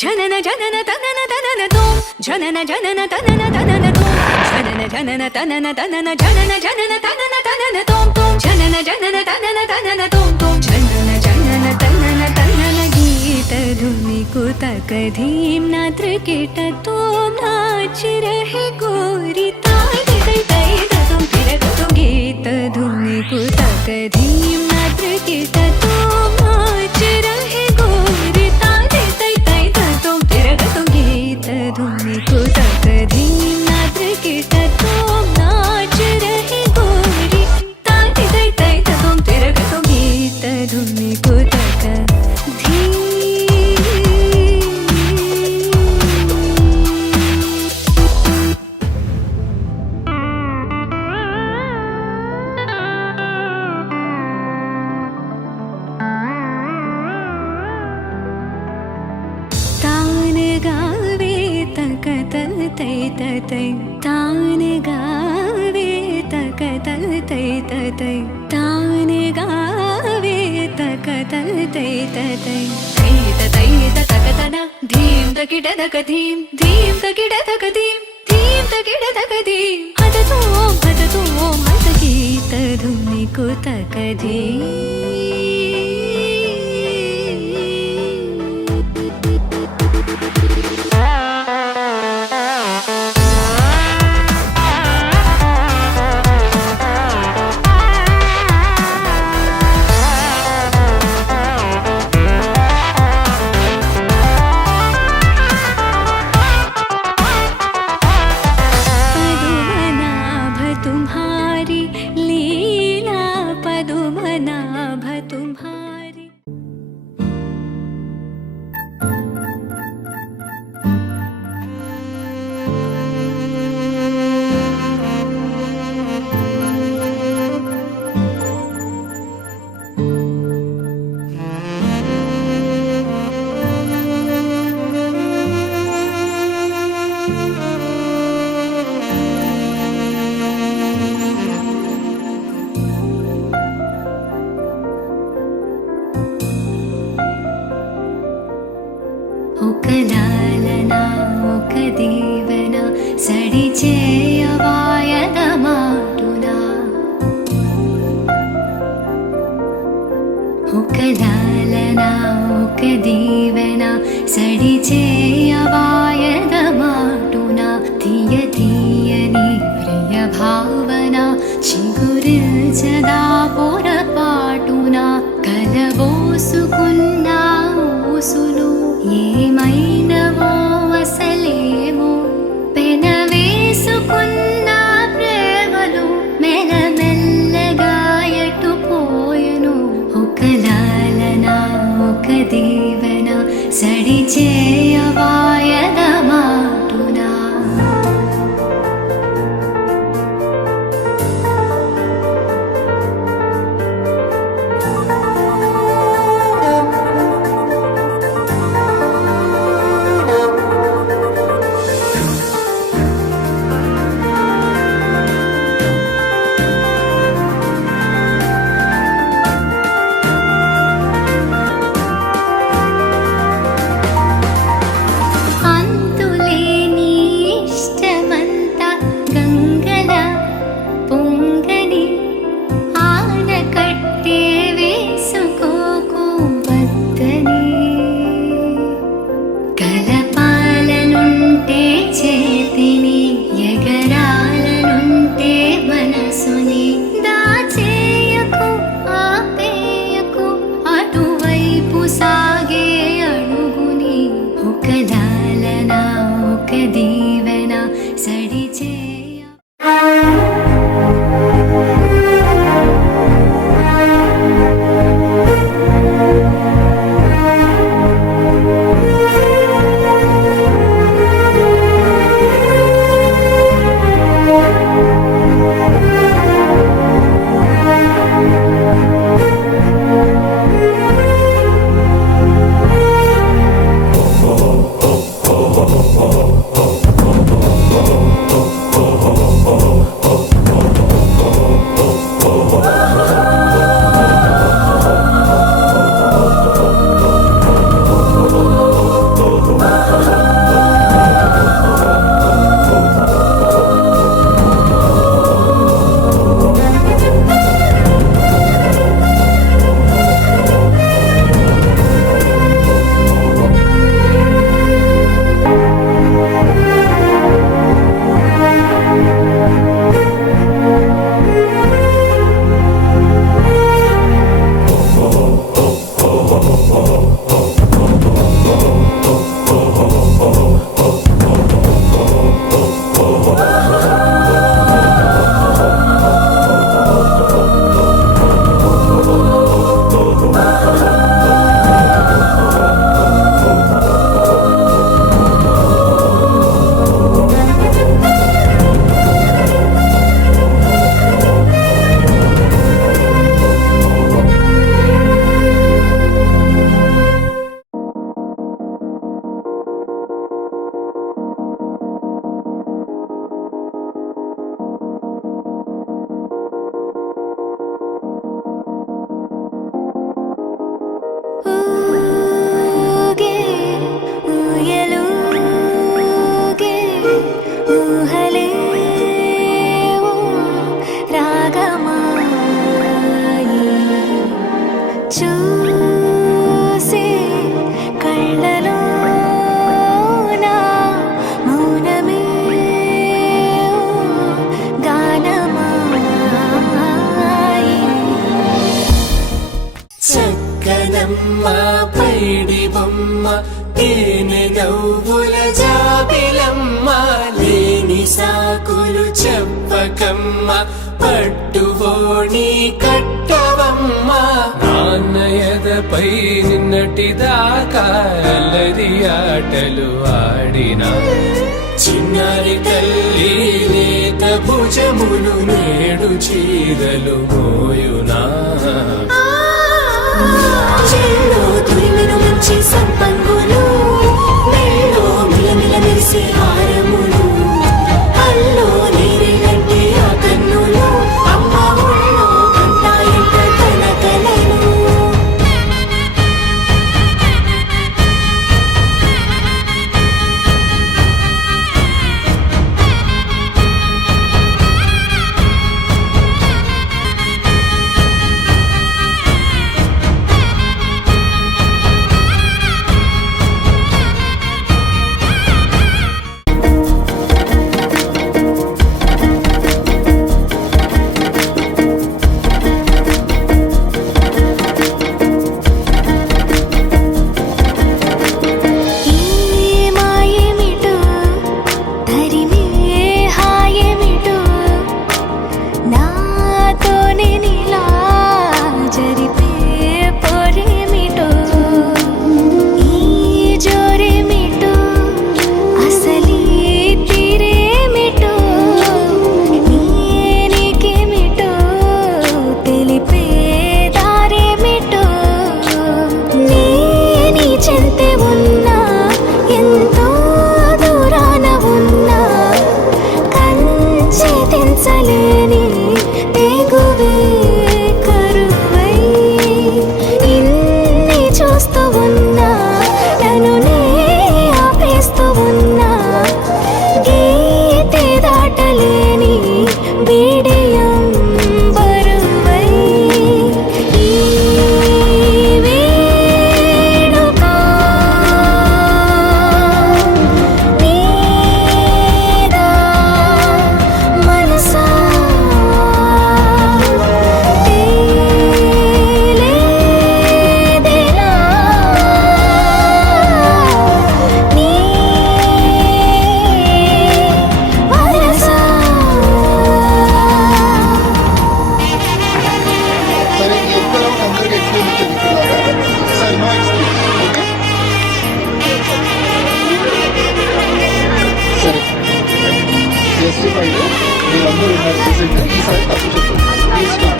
జనన జనన తనన తనన తోం జనన జనన తనన తనన తోం జనన జనన తనన తనన జనన జనన తనన తనన తోం తోం జనన జనన తనన తనన తోం తోం జనన జనన తనన తనన గీత ధుని కుతక धीम नात्र कीट तोम नाच रहे गोरी ताई तई तई तुम फिर तुम गीत धुनि कुतक धीम नात्र कीट तोम नाच रहे गोरी ताई तई तई तुम फिर तुम गीत धुनि कुतक धीम नात्र कीट तोम नाच रहे गोरी ताई तई तई तुम फिर तुम गीत धुनि कुतक धीम तै तै तान गावे तक तै तै तान गावे तक तै तै तै तक तना धीम तकिड तक धीम धीम तकिड तक धीम धीम तकिड तक धीम हद तो मत गीत धुनि कुतक धीम ఒకలాలనా ఒక దీవెన సడి చేయవాయద మాటునా ఒకలాలనా ఒక దీవెన సడి చేయవాయద మాటునా తీయ తీయని ప్రియ భావన చిగురిల్చదా పొరపాటునా కలబోసుకున్న ఊసులు ఏమైనవో అసలేమో పెనవేసుకున్న ప్రేమలు మెల్లమెల్లగా ఎటుపోయెను ఒకలాలనా ఒక దీవెన సడి చేయవాయద మాటునా చూసే కళ్ళలో నా మౌనమే గానమాయి. చక్కనమ్మ పైడి బొమ్మ తేనె నవ్వుల జాబిలమ్మ లేని సాకులు చెప్పకమ్మ పట్టువోణి కట్టవమ్మ నాన్నయదపై నిన్నటిదాకా అల్లరి ఆటలు ఆడినా చిన్నారి తల్లి లేత భుజములు నేడు చీరలు మోయునా చెల్లో తురిమెను మంచి సంపంగులు మెళ్ళో మిలమిల మెరిసే హారములు అల్లో నీరేలంటే ఆ కన్నులు అమ్మ ఒళ్ళో కంటాయంట తన కలలు. మీరందరూ ఉన్నారు ప్రెసెంట్. ఈసారి తప్పు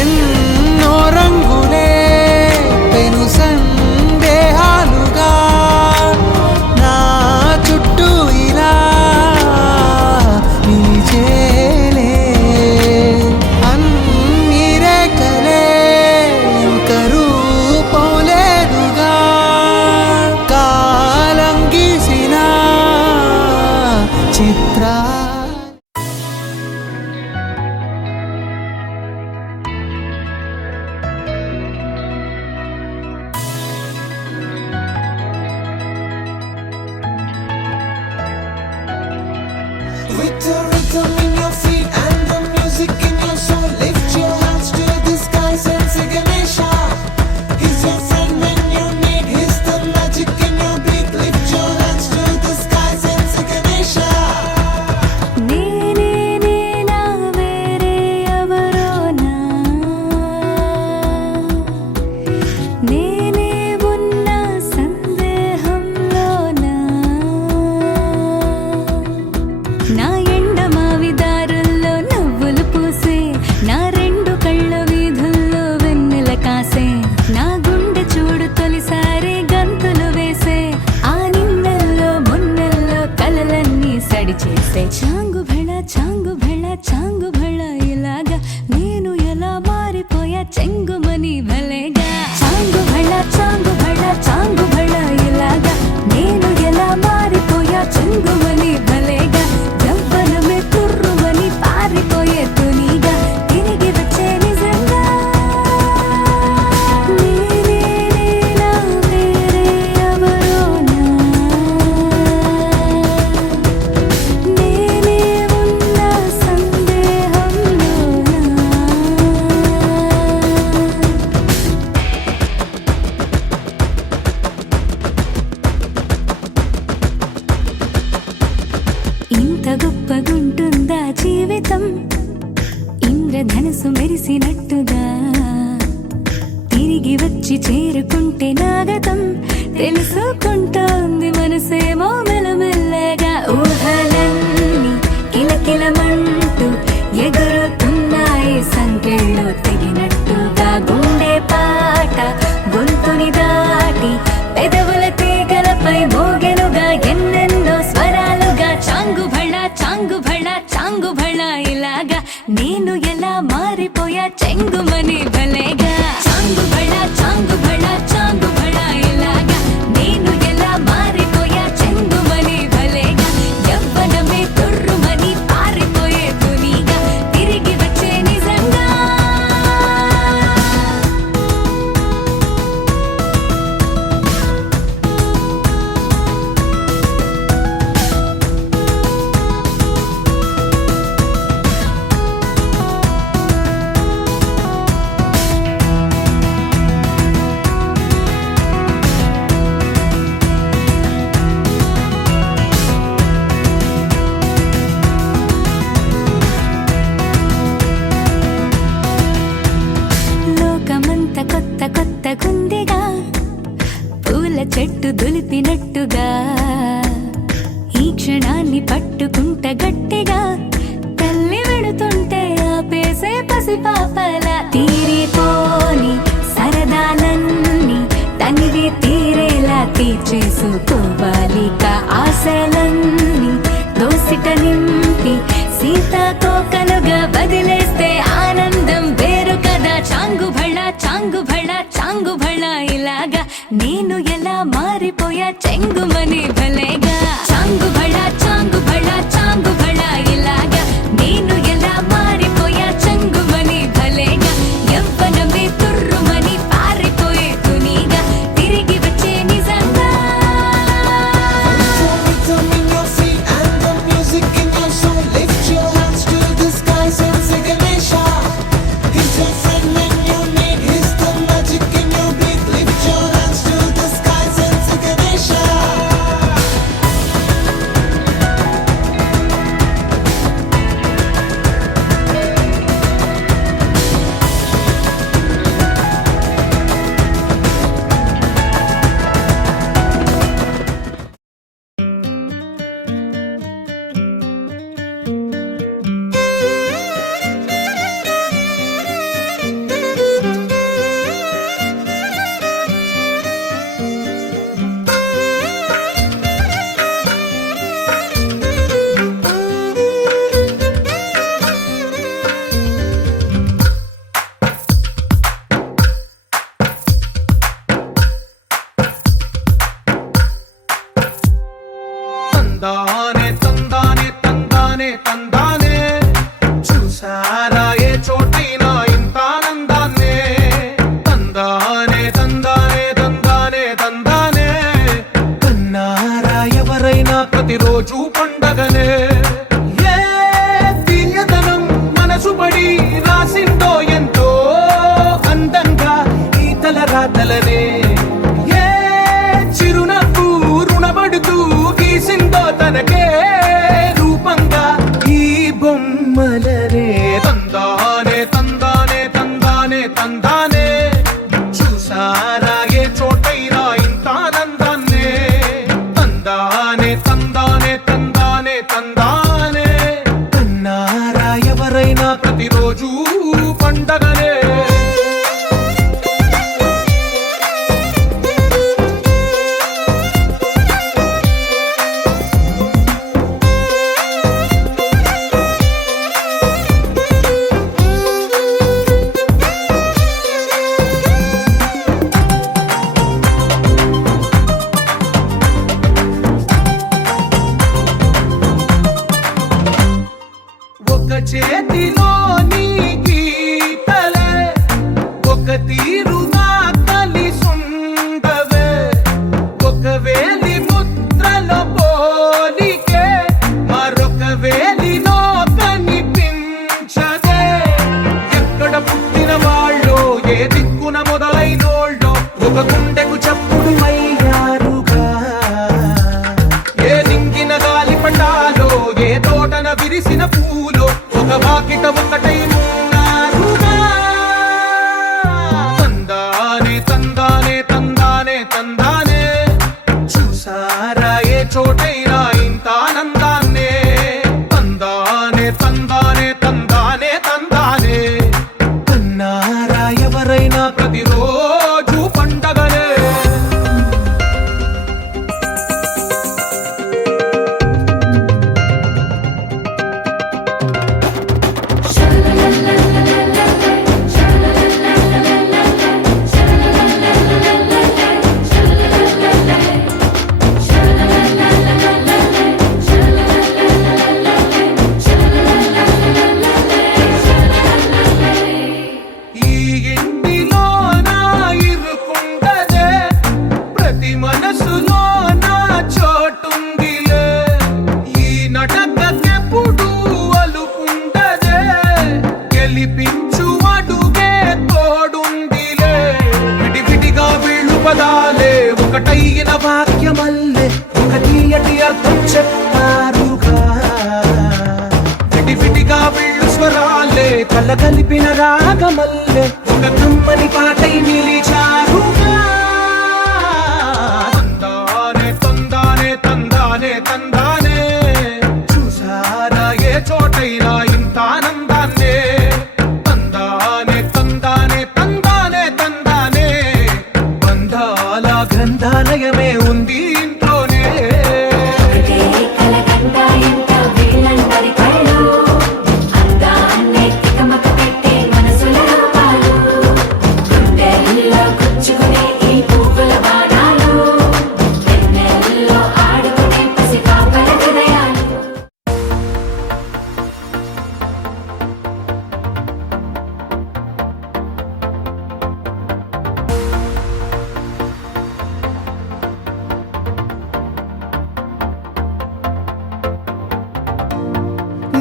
ఎన్నో రంగులే పెను సందేహాలుగా నా చుట్టూ ఇలా నిలిచేలే అన్ని రేఖలే కరూపం లేదుగా కాలం గీసిన చిత్ర With the rhythm in your feet and the music in your soul, lift your hands to the skies and say Ganesha. He's your friend when you need. He's the magic in your beat. Lift your hands to the skies and say Ganesha. నేనే నేనా వేరే ఎవరోనా నేనే ఉన్న సందేహంలోనా నా ఎండ మావిదారుల్లో నవ్వులు పూసే నా రెండు కళ్ళ వీధుల్లో వెన్నెల కాసే నా గుండె చూడు తొలిసారి గంతులు వేసే ఆ నిన్నెల్లో మున్నెల్లో కలలన్నీ సడి చేసే చాంగు భళ చాంగు భళ ఇలాగా నేను ఎలా మారిపోయా చెంగుమని భలేగా చాంగు భళ ఇలాగా గొప్పగుంటుందా జీవితం, ఇంద్రధనుసు మెరిసినట్టుగా తిరిగి వచ్చి చేరుకుంటే నాగతం. తెలుసుకుంటోంది మనసేమో మెల్లమెల్లగా, ఊహలన్నీ కిలకిలమంటూ ఎగురుతున్నాయి సంకెళ్ళు తెగినట్టుగా. గుండె పాట గొంతుని దాటి పెదవుల తీగలపై మోగెనుగా, ఎన్నెన్నో స్వరాలుగా. చాంగుభళ చాంగుభళ చాంగుభళ ఇలాగా నేను ఎలా మారిపోయా చెంగుమని భలేగా. చాంగుభళ చాంగుభళ చాంగుభళ ఇలాగా నేను ఎలా మారిపోయా చెంగుమని భలేగా. యవ్వనమే తుర్రుమని పారిపోయే తునిగా తిరిగి వచ్చే నిజంగా. లోకమంత కొత్త కొత్తగుందిగా, పూల చెట్టు దులిపినట్టుగా. ఈ క్షణాన్ని పట్టుకుంట గట్టిగా, తల్లి వెడుతుంటే ఆపేసే పసిపాపలా. తీరిపోని సరదాలన్నీ తనివి తీరేలా తీర్చేసుకోవాలిక. ఆశలన్నీ దోసిట నింపి సీతాకోకలుగా వదిలేస్తే ఆనందం వేరు కదా. చాంగుభళ చాంగుభళ చాంగుభళ ఇలాగా నేను ఎలా మారిపోయా చెంగుమని భలేగా. చాంగుభళ చాంగుభళ చాంగుభళ ఇలాగా నేను ఎలా మారిపోయా చెంగుమని భలేగా. యవ్వనమే తుర్రుమని పారిపోయే తునిగా తిరిగి వచ్చే నిజంగా. Rhythm in your feet and the music in your soul. Lift your hands to the skies and say Ganesha. He's your friend when you need. He's the magic in your beat. Lift your hands to the skies and say Ganesha. తందానే తందానే తందానే తందానే చూసారా ఏ చోటైనా ఇంత ఆనందాన్నే. తందానే తందానే తందానే తందానే కన్నారా ఎవరైనా ప్రతిరోజు పండగనే. ఏ తీయదనం మనసు పడి రాసిందో ఎంతో అందంగా ఈ తలరాతలనే. ఏ చిరునవ్వు రుణపడుతూ గీసిందో తనకే రూపంగా ఈ బొమ్మలనే. తందానే తందానే తందానే తందానే చూసారా ఏ చోటైనా ఇంత ఆనందాన్నే. తందానే తందానే తందానే వాకిట ఒకటై ఉన్నారుగా. తందానే తందానే తందానే తందానే చూసారా ఏ చోటైనా ఇంత ఆనందాన్నే. తందానే తందానే తందానే తందానే కన్నారా ఎవరైనా ప్రతిరోజు పండగనే. ఈ ఇంటిలో నా ఇరుకుండదే ప్రతి మనసులో నా చోటుందిలే. ఈ నటకెప్పుడు అలుకుండదే గెలిపించు అడుగే తోడుందిలే. విడివిడిగా వీళ్ళు పదాలే ఒకటైన వాక్యమల్లే ఒక తీయటి అర్థం చెప్పారుగా. విడివిడిగా వీళ్ళు స్వరాలే కల కలిపిన రాగమల్లే ఒక కమ్మని పాటై నిలిచారుగా. తందానే తందానే తందానే తందానే చూసారా ఏ చోటైనా ఇంత ఆనందాన్నే. తందానే తందానే తందానే తందానే బంధాల గ్రంథాలయమే ఉంది ఇంట్లోనే. ఒకటే కలకండ ఎంత వీళ్ళందరి కళ్ళు అందాన్నే తికమక పెట్టే మనసుల రూపాలు. గుండెల్లో గుచ్చుకునే ఈ పువ్వుల బాణాలు వెన్నెల్లో ఆడుకునే పసిపాపల హృదయాలు.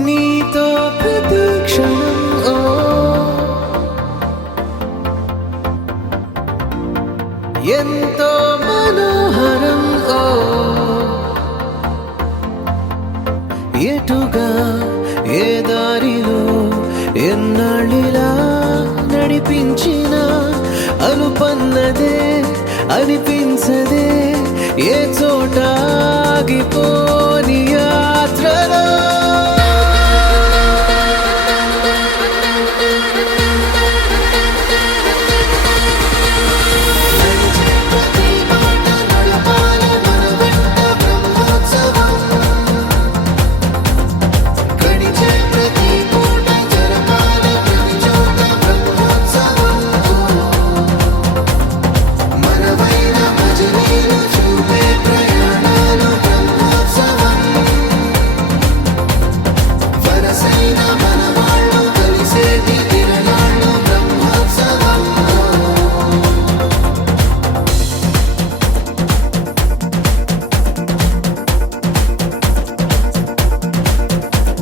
నీతో ప్రతి క్షణం ఓ ఎంతో మనోహరం ఓ ఎటుగా ఏ దారిలో ఎన్నాళ్ళిలా నడిపించిన అనుపన్నదే అనిపించదే ఏ చోట ఆగిపోని యాత్రలో.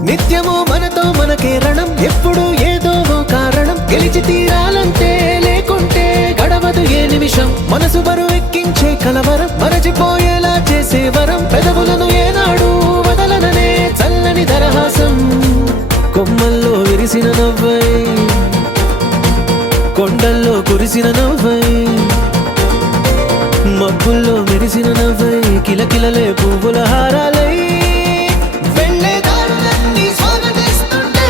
నిత్యము మనతో మనకే రణం ఎప్పుడు ఏదో ఓ కారణం గెలిచి తీరాలంటే లేకుంటే గడవదు ఏ నిమిషం. మనసు బరు ఎక్కించే కలవరం మరచిపోయేలా చేసే వరం పెదవులను ఏనాడు వదలననే చల్లని దరహాసం. కొమ్మల్లో విరిసిన నవ్వై కొండల్లో కురిసిన నవ్వై మబ్బుల్లో మెరిసిన నవ్వై కిలకిలలే పువ్వుల హారాలై వెళ్ళే దారులన్నీ స్వాగతిస్తుంటే.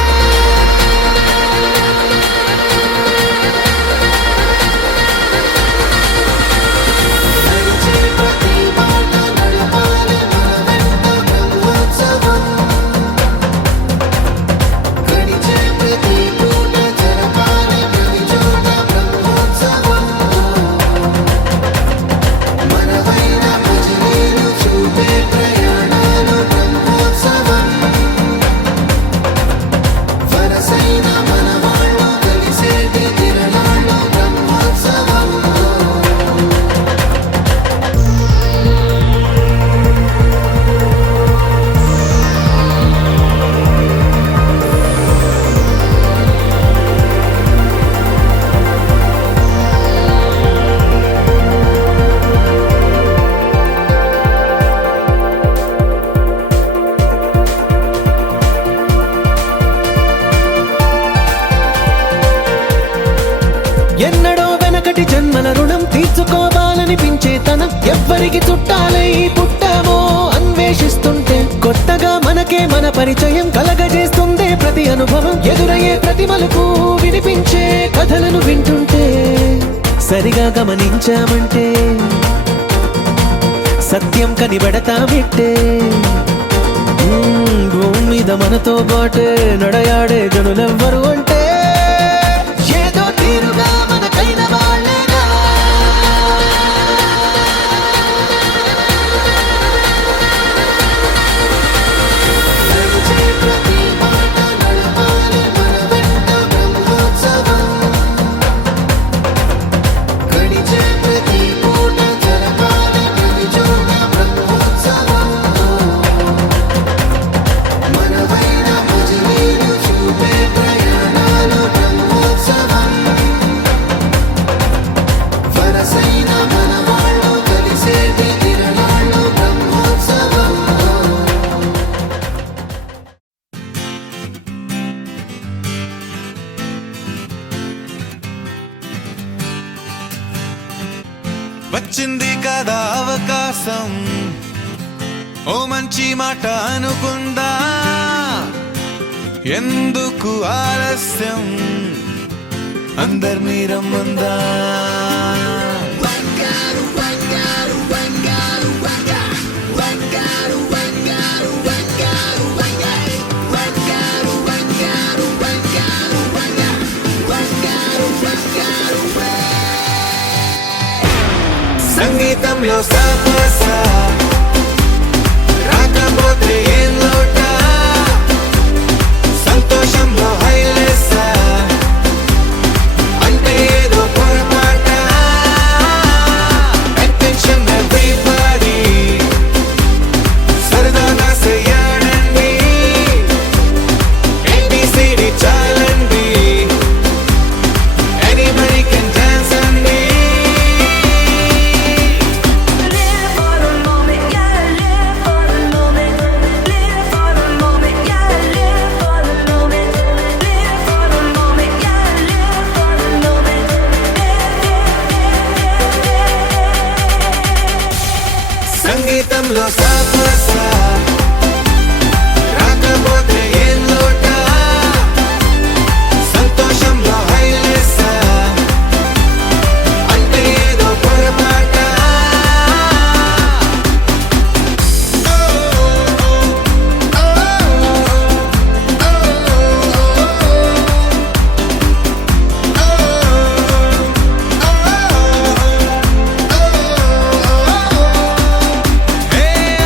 మనవైన భజనీలు చూపే ప్రయాణం తిరిగి చుట్టాలై పుట్టామో అన్వేషిస్తుంటే కొత్తగా మనకే మన పరిచయం కలగజేస్తుంది ప్రతి అనుభవం. ఎదురయ్యే ప్రతి మలుపు వినిపించే కథలను వింటుంటే సరిగా గమనించామంటే సత్యం కనిపెడతామిట్టే. భూమి మీద మనతో పాటే నడయాడే జనులెవ్వరు అంటే ఏదో తీరుగా మనకైన వాళ్ళేనా. వచ్చింది కదా అవకాశం, ఓ మంచి మాట అనుకుందా, ఎందుకు ఆలస్యం అందర్నీ రమ్మందా. సంగీతంలో సాపస రాకపోతే ఏం లోట, సంతోషంలో హైలెస్ అంటే ఏదో పొరపాట. అటెన్షన్ ఎవ్రీబడీ సరదాగా చేయాలండి, ABCD చాలండి, anybody can dance అండి. సంగీతంలో సాపస రాకపోతే ఏం లోట, సంతోషంలో హైలెస్ అంటే ఏదో పొరపాట.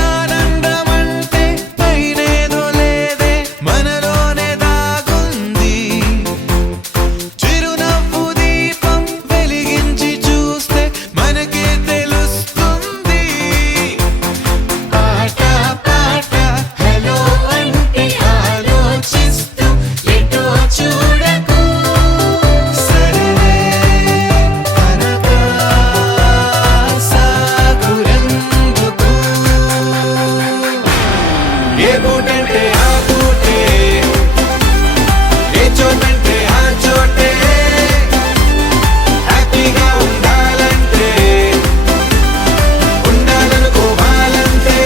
ఆనందమంటే పైనేదో లేదే, మనలోనే దాగుంది. చిరునవ్వు దీపం వెలిగించి చూస్తే మనకే తెలుస్తుంది. పాట పాట హలో అంటే ఆలోచిస్తూ ఎటో చూడకు, సరే అనగా సాగురెందుకు. ఏ పూటంటే ఆ పూటే, ఏ చోటంటే ఆ చోటే, హ్యాపీగా ఉండాలంటే ఉండాలనుకోవాలంటే.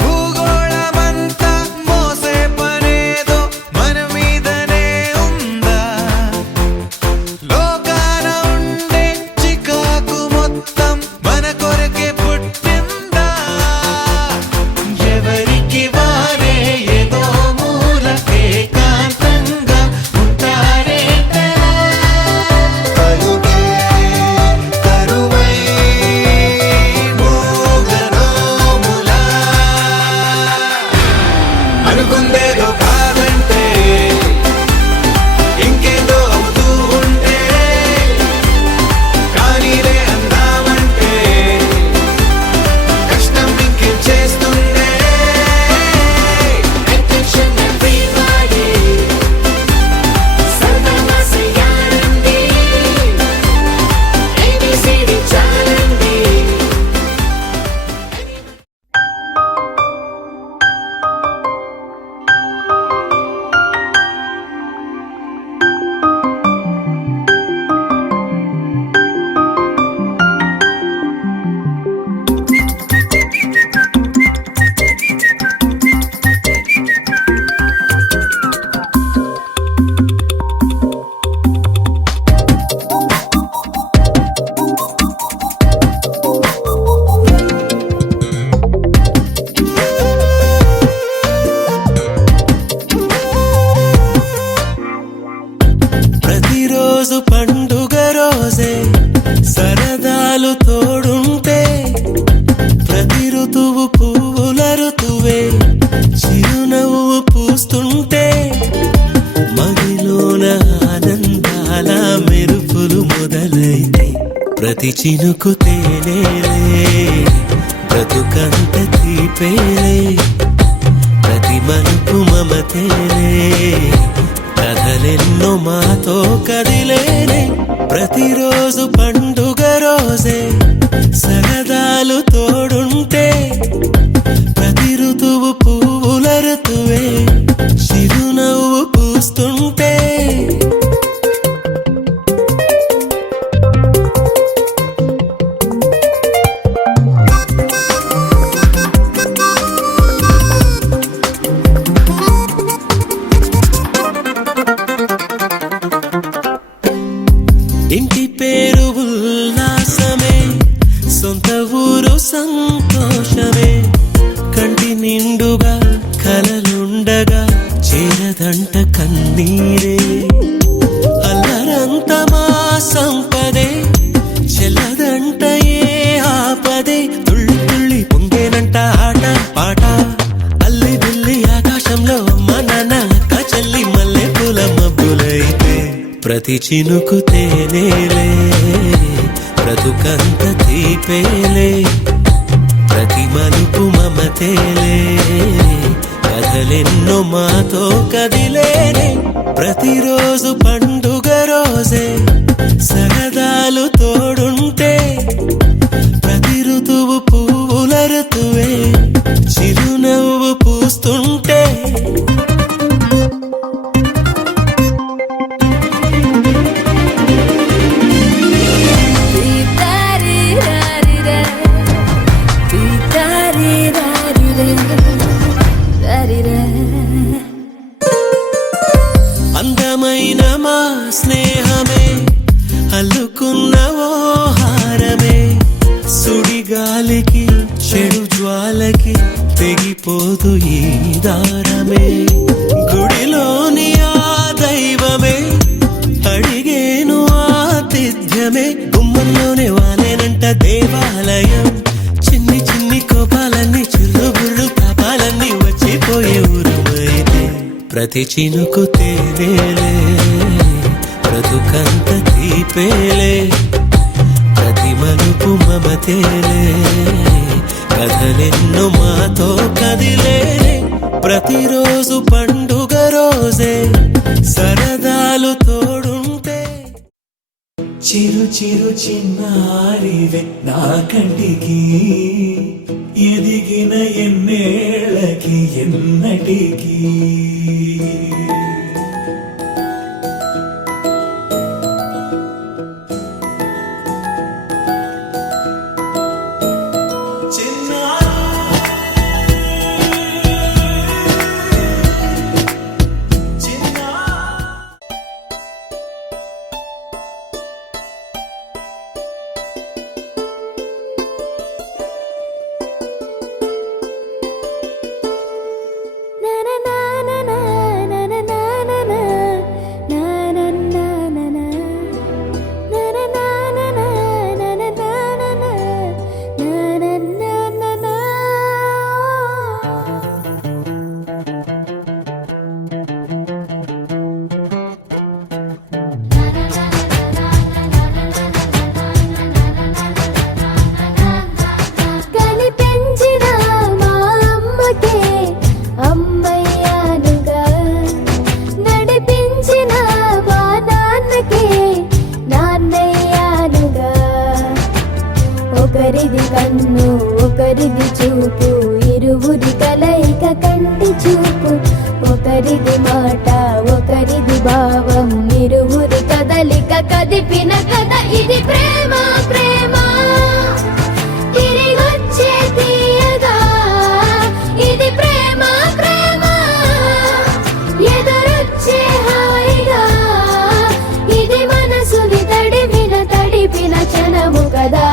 భూగోళమంతా మోసే పనేదో మన మీదనే ఉందా, లోకాన ఉండే చికాకు మొత్తం మన కొరకే పుట్టిందా. ఎవరికి వారే ఏదో మూల ఏకాంతంగా ఉంటారేంటరా, కరుగే కరువై మోగనోములా. అనుకుందేదో కాదంటే ఇంకేదో అవుతూ ఉంటే, కానీలే అందామంటే కష్టం ఇంకేం చేస్తే ప్రతి చినుకు తేనేలే బ్రతుకంత తీపేలే ప్రతి మలుపు మమతేలే కథలెన్నో మాతో కదిలేనే ప్రతిరోజు పండుగ రోజే సరదాలు తోడుంటే ప్రతి ఋతువు పువ్వుల ఋతువే చిరునవ్వు పూస్తుంటే ఇంటి పేరు ఉల్లాసమే సొంత ఊరు సంతోషమే కంటి నిండుగా కలలుండగా చేరదంట కన్నీరే అల్లరంత మా సంపదే చెల్లదంట ఏ ఆపదే తుళ్ళి తుళ్ళి పొంగేనంట ఆట పాట అల్లి బిల్లి ఆకాశంలో అమ్మ నాన్న అక్క చెల్లి మల్లె పూల మబ్బులైతే ప్రతి చినుకు తేనేలే బ్రతుకంత తీపేలే ప్రతి మలుపు మమతేలే కథలెన్నో మాతో కదిలేనే ప్రతిరోజు పండుగ రోజే సరదాలు తోడుంటే ప్రతి ఋతువు పువ్వుల ఋతువే చిరునవ్వు పూస్తుంటే అందమైన మా స్నేహమే అల్లుకున్న ఓ హారమే సుడిగాలికి చెడు జ్వాలకి తెగిపోదు ఈ దారమే గుడిలోని ఆ దైవమే అడిగేను ఆతిథ్యమే గుమ్మంలోనే వాలేనంట దేవాలయం చిన్ని చిన్ని కోపాలన్నీ చిల్లుబుర్రు తాపాలన్నీ వచ్చిపోయే ఊరుమైతే ప్రతి చినుకు తేనేలే బ్రతుకంత తీపేలే ప్రతి మలుపు మమతేలే కథలెన్నో మాతో కదిలేనే ప్రతిరోజు పండుగ రోజే సరదాలు తోడుంటే చిరు చిరు చిన్నారివే నా కంటికి ఎదిగిన ఎన్నేళ్ళకి ఎన్నటికి ఒకరిది కన్ను ఒకరిది చూపు ఇరువురి కలయిక కంటి చూపు ఒకరిది మాట ఒకరిది భావం ఇరువురి కదలిక కదిపిన కథ ఇది ప్రేమ ప్రేమ తిరిగొచ్చే తీయగా ఇది ప్రేమ ప్రేమ ఎదురొచ్చే హాయిగా ఇది మనసుని తడిపిన క్షణము కదా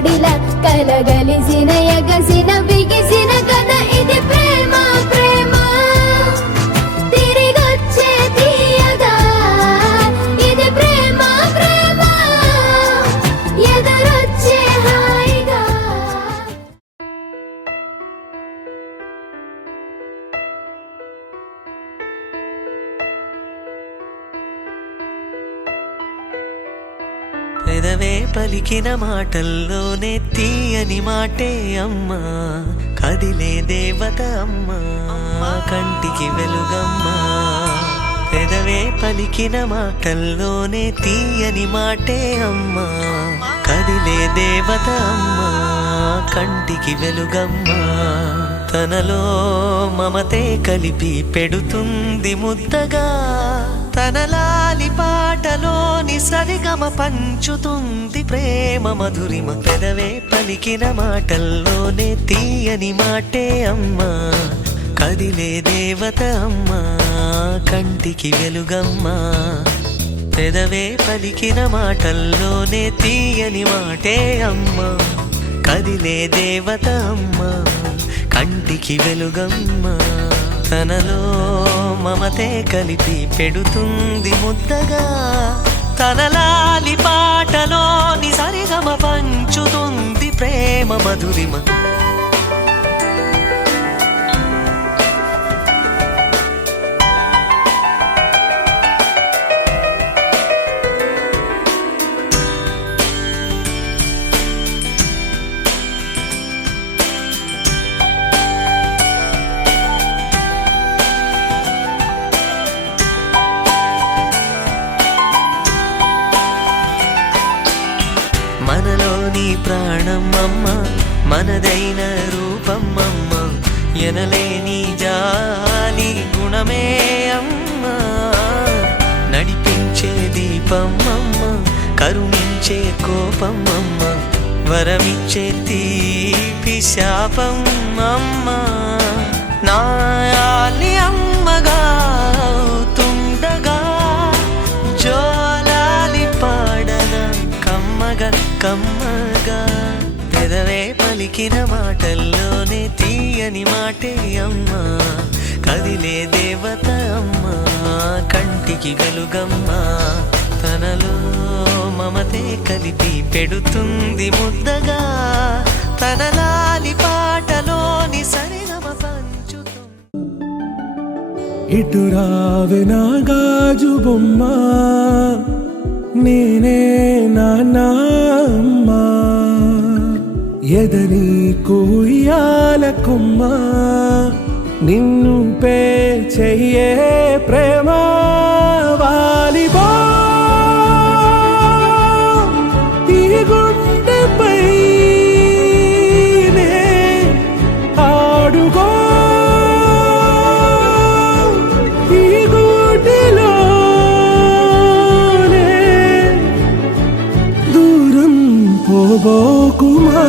జోడిలా కలగలిసిన ఎగసిన బిగిసిన కథ ఇది ప్రేమ ప్రేమ తిరిగొచ్చే తీయగా ఇది ప్రేమ ప్రేమ ఎదురొచ్చే హాయిగా. పెదవే పలికిన మాటల్లోనే తీయని మాటే అమ్మా, కదిలే దేవత అమ్మా, కంటికి వెలుగమ్మా. పెదవే పలికిన మాటల్లోనే తీయని మాటే అమ్మా, కదిలే దేవత అమ్మా, కంటికి వెలుగమ్మా. తనలో మమతే కలిపి పెడుతుంది ముద్దగా, తన లాలి పాటలోని సరిగమ పంచుతుంది ప్రేమ మధురిమ. పెదవే పలికిన మాటల్లోనే తీయని మాటే అమ్మా, కదిలే దేవత అమ్మా, కంటికి వెలుగమ్మా. పెదవే పలికిన మాటల్లోనే తీయని మాటే అమ్మా, కదిలే దేవత అమ్మా, కంటికి వెలుగమ్మా. తనలో మమతే కలిపి పెడుతుంది ముద్దగా, తన లాలి పాటలోని సరిగమ పంచుతుంది ప్రేమ మధురిమ. మనలోని ప్రాణం అమ్మ, మనదైన రూపం అమ్మ, ఎనలేని జాలి గుణమే అమ్మ. నడిపించే దీపం అమ్మ, కరుణించే కోపం అమ్మ, వరమిచ్చే తీపి శాపం అమ్మ. నాయాలి అమ్మగా అవుతుండగా, జోలాలి పాడన కమ్మగా కమ్మగా. పెదవే పలికిన మాటల్లోనే తీయని మాటే అమ్మా, కదిలే దేవత అమ్మా, కంటికి వెలుగమ్మా. తనలో మమతే కలిపి పెడుతుంది ముద్దగా, తన లాలి పాటలోని సరిగమ పంచుతుంది. ఇటు రావే నా గాజు బొమ్మ, నేనే నాన్నమ్మ, ఎదని కొయ్యాల కొమ్మ, నిన్ను పే చెయ్యే ప్రేమ వాలిబా. ఈ గుండెపై నే ఆడుగో, ఈ గుడిలో దూరం పోబోకుమా.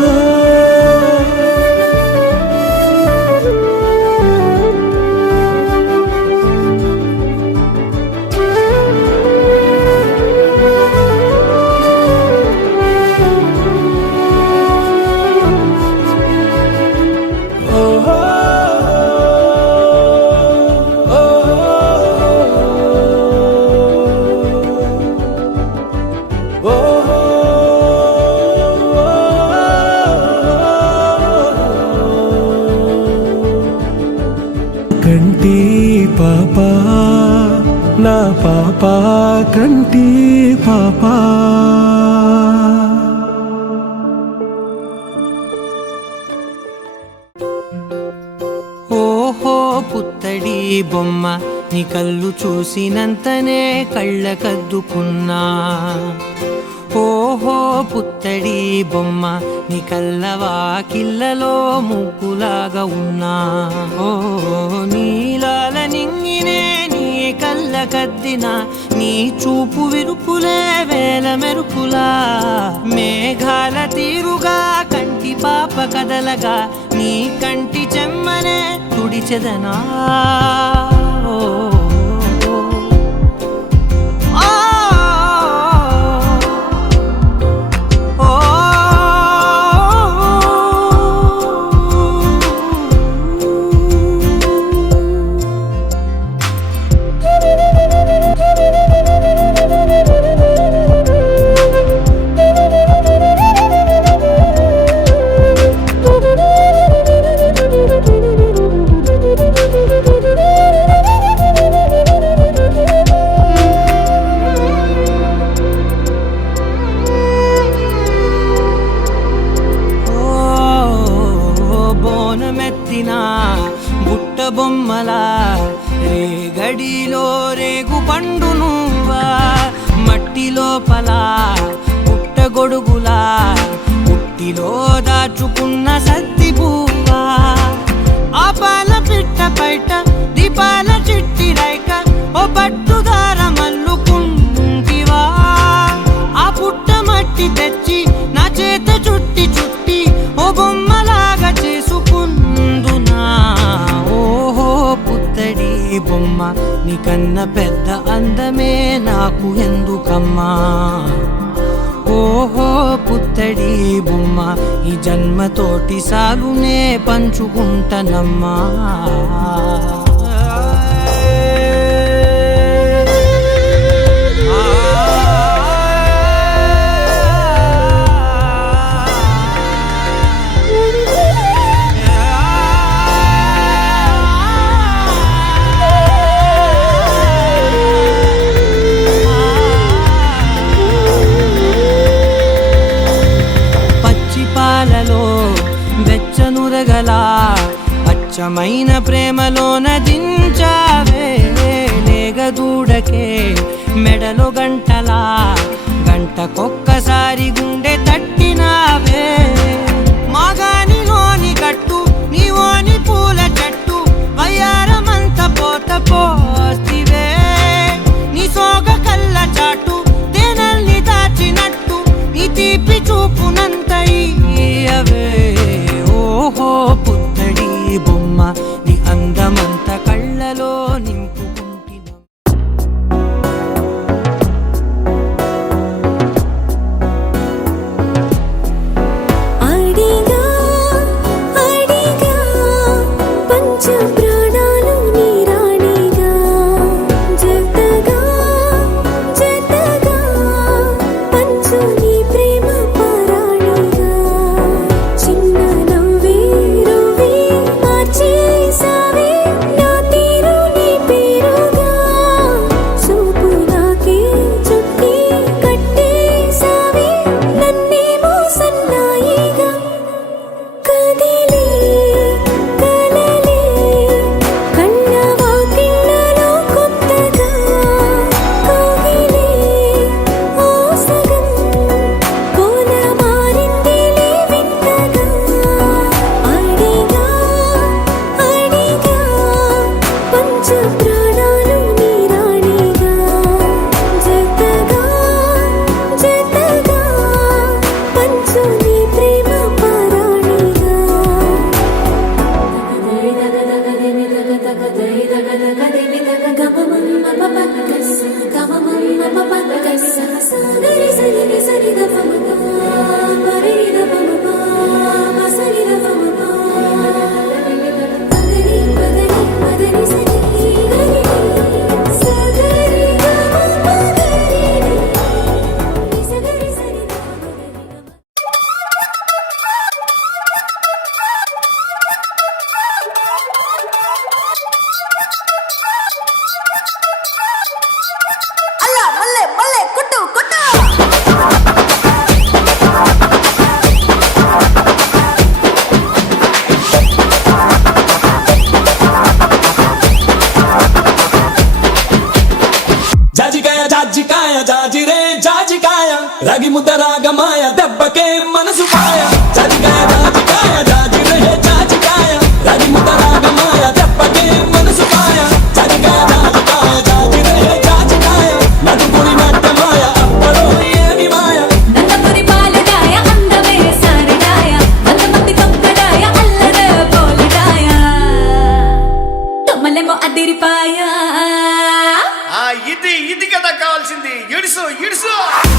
కంటి పాపా నా పాపా, కంటి పాపా. ఓహో పుత్తడి బొమ్మ, నీ కళ్ళు చూసినంతనే కళ్ళకద్దుకున్నా. ఓహో పుత్తడి బొమ్మ, నీ కళ్ళవాకిళ్ళలో ముగ్గులాగా ఉన్నా. ఓ నీలాల నింగినే నీ కళ్ళకద్దిన, నీ చూపు విరుపులే వేల మెరుపులా. మేఘాల తీరుగా కంటి పాప కదలగా, నీ కంటి చెమ్మనే తుడిచెదనా. బుట్ట బొమ్మలా రేగడిలో రేగు పండు నువ్వా మట్టి లోపల పుట్ట గొడుగులా పుట్టిలో దాచుకున్న సత్తి పువ్వా ఆ పాల పిట్ట పైట దీపాల చిట్టి రైక ఓ పట్టుదార మల్లుకుంటివా ఆ పుట్ట మట్టి తెచ్చి నా చేత చుట్టి చుట్టి ఓ బొమ్మలాగా చేసుకుందునా ఓహో పుత్తడి బొమ్మ నీకన్న పెద్ద అందమే నాకు ఎందుకమ్మా ఓహో పుత్తడి బొమ్మ ఈ జన్మతోటి సాలునే పంచుకుంటనమ్మా పాలలో వెచ్చనురగల అచ్చమైన ప్రేమలోన దించావే లేగదూడకే మెడలో గంటలా గంటకొక్కసారి గుండె తట్టినావే మాగానిలోని గట్టు నీవోని పూల చెట్టు వయ్యారమంత పోత పోస్తివే నీ సోగ కళ్ళ చాటు తేనల్ని దాచినట్టు నీ తీపి చూపునంత ఇయ్యవే ఓహో పుత్తడి బొమ్మ నీ అందమంత కళ్ళలో నింపుకుంటిన అడిగా అడిగా పంచ ప్రాణాలు నీ రాణిగా జతగా జతగా పంచు నీ ప్రేమ పరాణిగా చిన్న నవ్వే రువే మార్చేసావే నా తీరు నీ పేరుగా చూపు నాకే చుట్టి కట్టేసావే నన్నేమో సన్నాయిగా కదిలే కలలే కన్న వాకిళ్ళలో కొత్తగా కోగిలే ఓ సగం కోల మారిందిలే వింతగా అడిగా అడిగా పంచ ప్రాణాలు నీ రాణిగా జతగా జతగా పంచు నీ ప్రేమ పరాణిగా అల్లా మల్లె మల్లె కుట్టు కుట్టు జాజికాయ జాజికాయ జాజిరే జాజికాయ రాగి ముద్ద రాగమాయ దెబ్బకే మనసు పాయ జాజికాయ జాజికాయ జాజిరే జాజికాయ రాగి ముద్ద రాగమాయ దెబ్బకే మనసు పాయ జాజికాయ జాజికాయ జాజిరే జాజికాయ నడుపుని నట్టమాయ అప్పలో ఏమి మాయ నందపురి పాలడాయ అందమే సారడాయ వందమంది తొక్కడాయ అల్లర పోలడాయ తొమ్మలేమో అదిరిపాయ ఇది కదా కావాల్సింది ఇడుసు ఇడుసు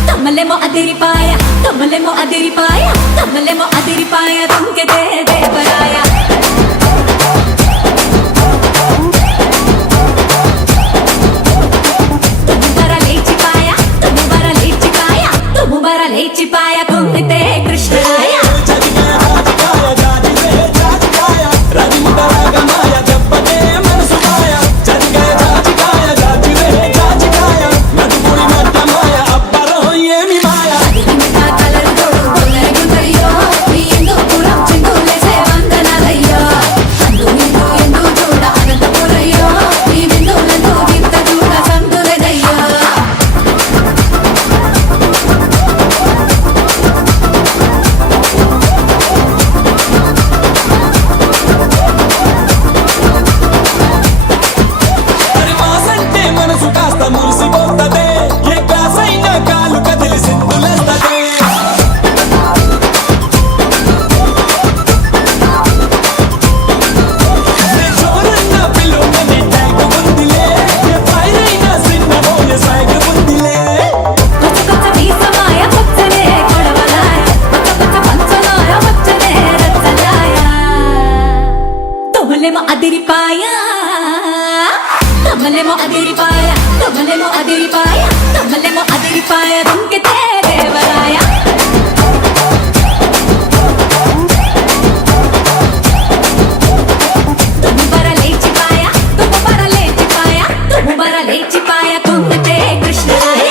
తొమ్మలేమో అదిరిపాయ తొమ్మలేమో అదిరిపాయ తొమ్మలేమో అదిరిపాయ తుంకెదే దేవరాయ తుమ్ముబర లేచిపాయ తుమ్ముబర లేచిపాయ తుమ్ముబర లేచిపాయ కుంగితే కృష్ణరాయ జాజికాయ జాజికాయ జాజిరే జాజికాయ రాగి ముద్ద రాగమాయ దెబ్బకే మనసు పాయ జాజికాయ జాజికాయ జాజిరే జాజికాయ నడుపుని నట్టమాయ అప్పలో ఏమి మాయ ఇంకా కలరు తోడు గుల్లరి గుంటయ్యో ఈ ఎందు పురం చిందులేసే వందనాలయ్యో తమలేమో అదిరిపాయ తమలేమో అదిరిపాయ తమలేమో అదిరిపాయ తమలేమో అదిరిపాయ దుంకితే దేవరాయ తుమ్ బర లేచిపాయ తుమ్ బర లేచిపాయ కుంగితే కృష్ణరాయ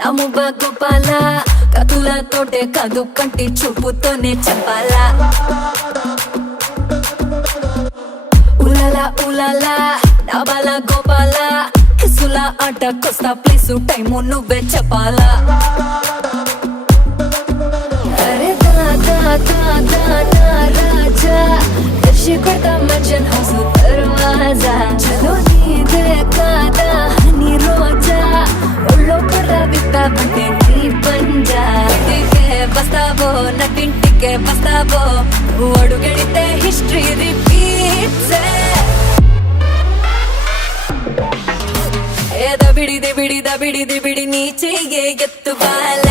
నముబ గోపాల కతులతోటే కాదు కంటి చూపుతోనే చెప్పాలా ఉలలా ఉలలా డబాల గోపాల కిసుల ఆట కొస్తా ప్లేసు టైము నువ్వే చెప్పాలా అరే దాదా దాదా నా రాజా దర్శి కొడతా మంచన్ హౌస్ దర్వాజా చలో నీదే కాదా నీ రోజా ఒళ్ళో కర్ర బిత్తాబంటే నీ పంజా ఇంటికే బస్తావో నటింటికే బస్తావో అడుగడితే హిస్టరీ రిపీట్స్ ఏ దబిడి దిబిడి నీ చెయ్యే ఎత్తు బాల